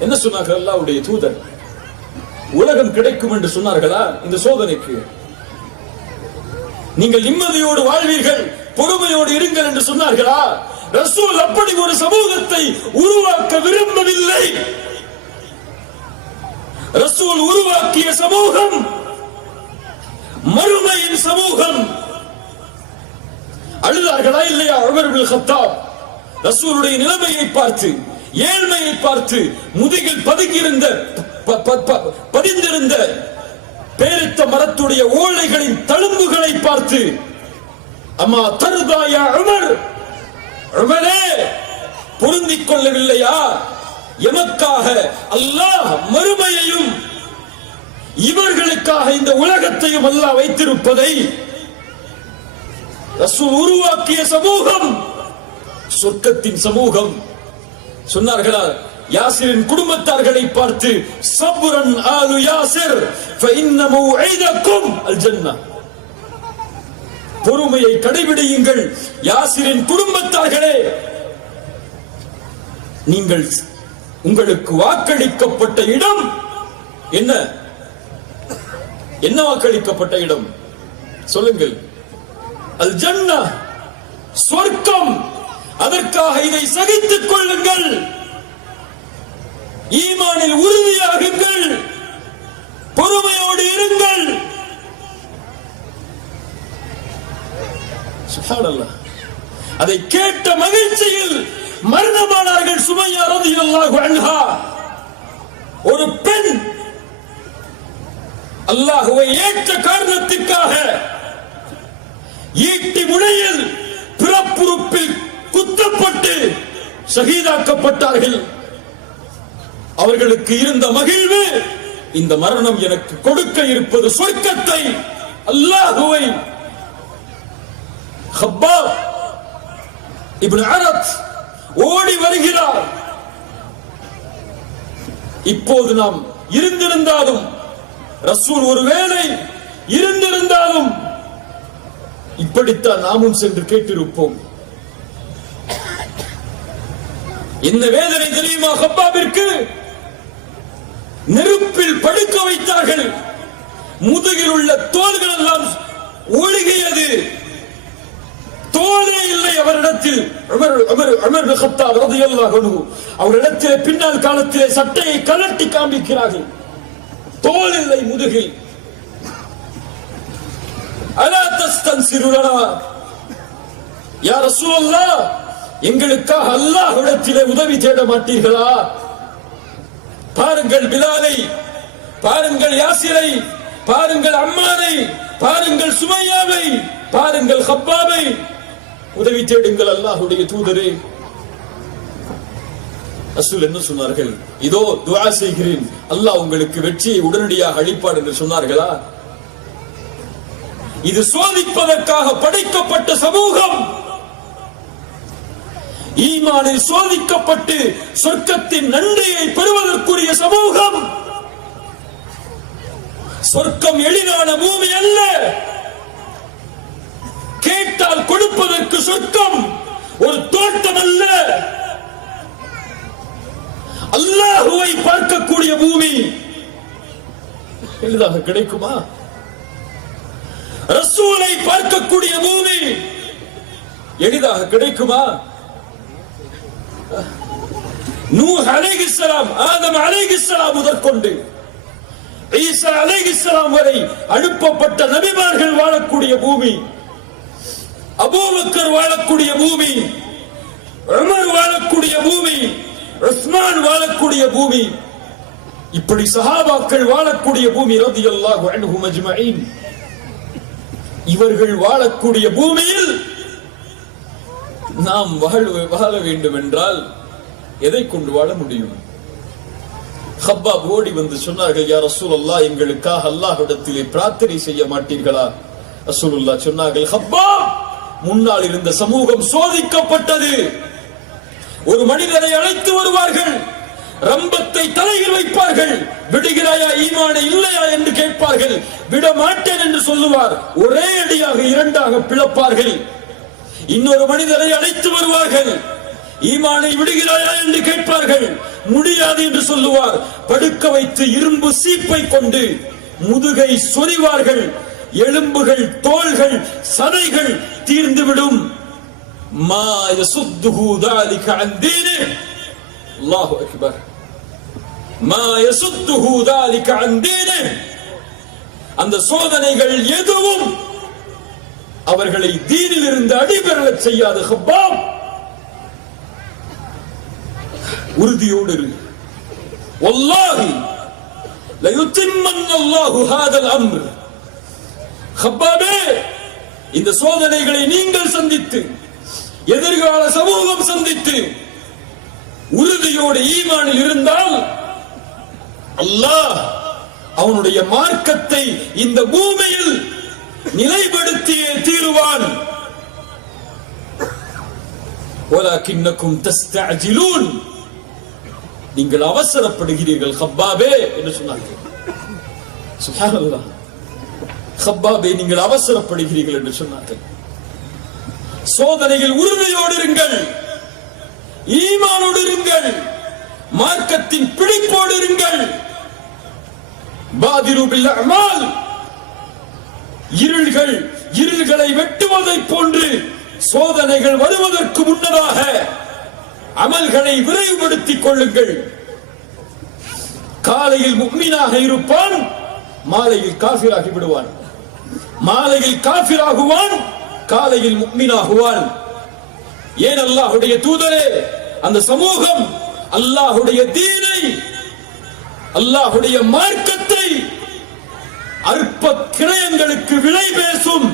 என்ன சொன்னார்கள் அல்லாவுடைய தூதர்? உலகம் கிடைக்கும் என்று சொன்னார்களா? இந்த சோதனைக்கு. நீங்கள் நிம்மதியோடு வாழ்வீர்கள் பொறுமையோடு இருங்கள் என்று சொன்னார்களா? ரசூல் அப்படி ஒரு சமூகத்தை உருவாக்க விரும்பவில்லை. ரசூல் உருவாக்கிய சமூகம் மறுமையின் சமூகம். அழுதார்களா இல்லையா? உமர் பின் ரசூலுடைய நிலைமையை பார்த்து. ஏழ்மையை பார்த்து முதுகில் பதுங்கியிருந்த ப- ப- ப- பதிந்திருந்த பேரித்த மரத்துடைய ஓலைகளின் தழும்புகளை பார்த்து அம்மா தருதாயா அமர் அமரே பொருந்திக் கொள்ளவில்லையா? எமக்காக அல்லாஹ் மறுமையையும் இவர்களுக்காக இந்த உலகத்தையும் அல்லாஹ் வைத்திருப்பதை உருவாக்கிய சமூகம் சொர்க்கத்தின் சமூகம் சொன்னார்களா யாசிரின் குடும்பத்தார்களை பார்த்து சபுரன் ஆலு யாசிர் அல் ஜன்னா பொறுமையை கடைபிடியுங்கள் யாசிரின் குடும்பத்தார்களே. நீங்கள் உங்களுக்கு வாக்களிக்கப்பட்ட இடம் என்ன? என்ன வாக்களிக்கப்பட்ட இடம்? சொல்லுங்கள். அல் ஜன்னா சொர்க்கம். அதற்காக இதை சகித்துக் கொள்ளுங்கள். ஈமானில் உறுதியாகுங்கள். பொறுமையோடு இருங்கள். அதை கேட்ட மகிழ்ச்சியில் மரணமானார்கள் சுமையா ரலியல்லாஹு அன்ஹா. ஒரு பெண் அல்லாஹுவை ஏற்ற காரணத்திற்காக ஈட்டி முனையில் பிறப்புறுப்பில் குத்தப்பட்டு சகிதாக்கப்பட்டார்கள் அவர்களுக்கு இருந்த மகிழ்வு இந்த மரணம் எனக்கு கொடுக்க இருப்பது சொர்க்கத்தை அல்லாஹுவை. ஓடி வருகிறார். இப்போது நாம் இருந்திருந்தாலும் ரசூல் ஒருவேளை இருந்திருந்தாலும் இப்படித்தான் நாமும் சென்று கேட்டிருப்போம். இந்த வேதனை தெரியுமா ஹப்பாபிற்கு? நெருப்பில் படுக்க வைத்தார்கள். முதுகில் உள்ள தோள்கள் எல்லாம் ஒழுகியது. தோளே இல்லை அவரிடத்தில். அவரிடத்தில் அவரிடத்திலே பின்னால் காலத்திலே சட்டையை கலட்டி காண்பிக்கிறார்கள். தோல் இல்லை முதுகில். அலா தஸ்தன்சிருலனா? யார் சூழல்லா எங்களுக்காக அல்லாஹ்விடத்திலே உதவி தேட மாட்டீர்களா? பாருங்கள் பிலாலை பாருங்கள் யாசிரை பாருங்கள் அம்மானை பாருங்கள் சுமையாவை பாருங்கள் ஹப்பாவை உதவி தேடுங்கள் அல்லாஹுடைய தூதரே. ரசூல் என்ன சொன்னார்கள்? இதோ துவா செய்கிறேன். அல்லாஹ் உங்களுக்கு வெற்றியை உடனடியாக அளிப்பார் என்று சொன்னார்களா? இது சோதிப்பதற்காக படைக்கப்பட்ட சமூகம். ஈமானில் சோதிக்கப்பட்டு சொர்க்கத்தின் நன்றியை பெறுவதற்குரிய சமூகம். சொர்க்கம் எளிதான பூமி அல்ல. கேட்டால் கொடுப்பதற்கு சொர்க்கம் ஒரு தோட்டம் அல்ல. அல்லாஹுவை பார்க்கக்கூடிய பூமி எளிதாக கிடைக்குமா? ரசூலை பார்க்கக்கூடிய பூமி எளிதாக கிடைக்குமா? நூஹ் அலைஹிஸ்ஸலாம் ஆதம் அலைஹிஸ்ஸலாம் முதற்கொண்டு ஈசா அலைஹிஸ்ஸலாம் வரை அனுப்பப்பட்ட நபிமார்கள் வாழக்கூடிய பூமி அபூபக்கர் வாழக்கூடிய பூமி உமர் வாழக்கூடிய பூமி உஸ்மான் வாழக்கூடிய பூமி இப்படி சஹாபாக்கள் வாழக்கூடிய பூமி ரலியல்லாஹு அன்ஹும் அஜ்மஈன் இவர்கள் வாழக்கூடிய பூமியில் நாம் வாழ வாழ வேண்டும் என்றால் எதை கொண்டு வாழ முடியும்? ஹப்பாப் ஓடி வந்து சொன்னார்கள் யா அல்லா எங்களுக்காக அல்லாஹிடத்திலே பிரார்த்தனை செய்ய மாட்டீர்களா? ரசூலுல்லாஹ் சொன்னார்கள் ஹப்பாப் முன்னால் இருந்த சமூகம் சோதிக்கப்பட்டது. ஒரு மனிதரை அழைத்து வருவார்கள். ரம்பத்தை தலையில் வைப்பார்கள். விடுகிறாயா ஈமானை இல்லையா என்று கேட்பார்கள். விட மாட்டேன் என்று சொல்லுவார். ஒரே அடியாக இரண்டாக பிளப்பார்கள். இன்னொரு மனிதரை அழைத்து வருவார்கள் ஈமானை விடுகிறாயா என்று கேட்பார்கள் முடியாது என்று சொல்லுவார் படுக்க வைத்து இரும்பு சீப்பை கொண்டு முதுகை சொறிவார்கள் எலும்புகள் தோள்கள் சதைகள் தீர்ந்துவிடும் மா யசுத்துஹு ذلك عن دينه الله اكبر ما يصده ذلك عن دينه அந்த சோதனைகள் எதுவும் அவர்களை தீனில் இருந்து அடிபெறச் செய்யாது ஹப்பாம். உறுதியோடு இரு. வல்லாஹி லயுத்திம்மன் அல்லாஹு ஹாதல் அம்ர். ஹப்பாபே இந்த சோதனைகளை நீங்கள் சந்தித்து எதிர்கால சமூகம் சந்தித்து உறுதியோடு ஈமானில் இருந்தால் அல்லாஹ் அவனுடைய மார்க்கத்தை இந்த பூமியில் நிலைப்படுத்தியே தீருவான் ولكنكم تستعجلون நீங்கள் அவசரப்படுகிறீர்கள் ஹப்பாபே என்று சொன்னார்கள் சுப்ஹானல்லாஹ் ஹப்பாபே நீங்கள் அவசரப்படுகிறீர்கள் என்று சொன்னார்கள் சோதனையில் உறுதியோடு இருங்கள் ஈமானோடு இருங்கள் மார்க்கத்தின் பிடிப்போடு இருங்கள் பாதிரு பில் அமால் இருள்கள் இருள்களை வெட்டுவதைப் போன்று சோதனைகள் வருவதற்கு முன்னதாக அமல்களை விரைவுபடுத்திக் கொள்ளுங்கள். காலையில் முக்மீனாக இருப்பான் மாலையில் காஃபிராகி விடுவான். மாலையில் காஃபிராகுவான் காலையில் முக்மீனாகுவான். ஏன் அல்லாஹுடைய தூதரே அந்த சமூகம் அல்லாஹுடைய தீனை அல்லாஹுடைய மார்க்கத்தை விடயங்களுக்கு விலை பேசும்